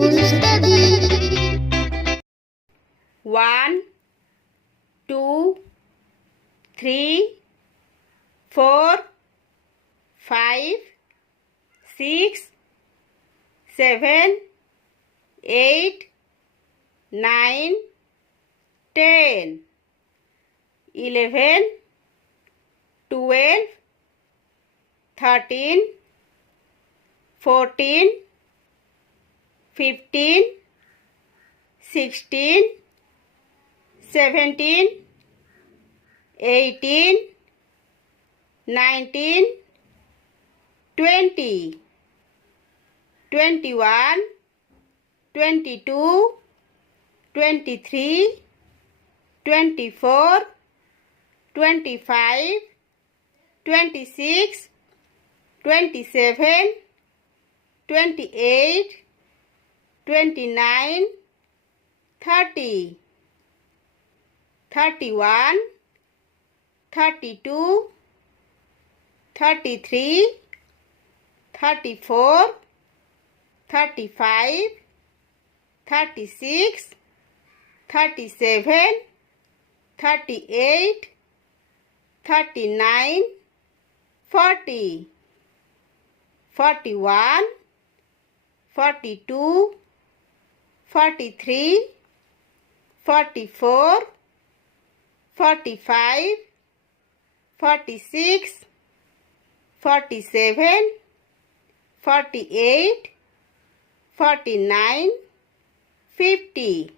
study. 1, 2, 3, 4, 5, 6, 7, 8, 9, 10, 11, 12, 13, 14, 15, 16, 17, 18, 19, 20, 21, 22, 23, 24, 25, 26, 27, 28, 29, 30, 31, 32, 33, 34, 35, 36, 37, 38, 39, 40, 41, 42, 43, 44, 45, 46, 47, 48, 49, 50,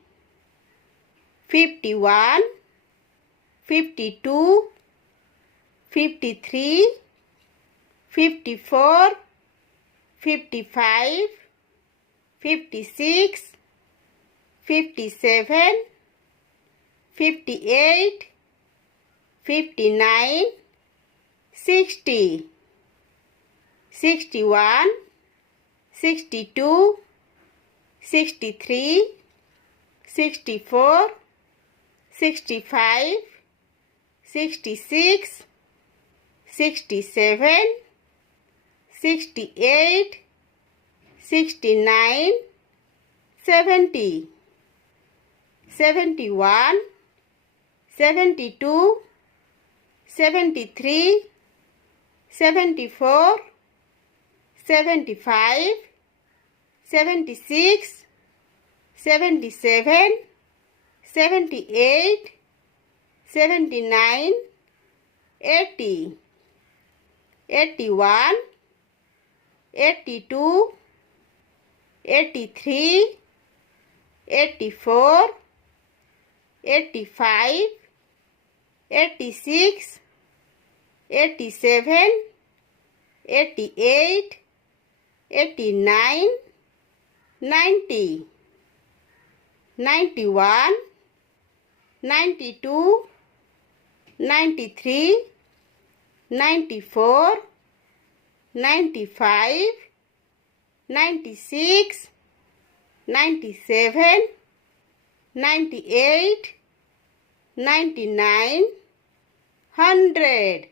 51, 52, 53, 54, 55, 56, 57, 58, 59, 60, 61, 62, 63, 64, 65, 66, 67, 68, 69, 70, 71, 72, 73, 74, 75, 76, 77, 78, 79, 80, 81, 82, 83, 84, 85, 86, 87, 88, 89, 90, 91, 92, 93, 94, 95, 96, 97, 98, 99, 100.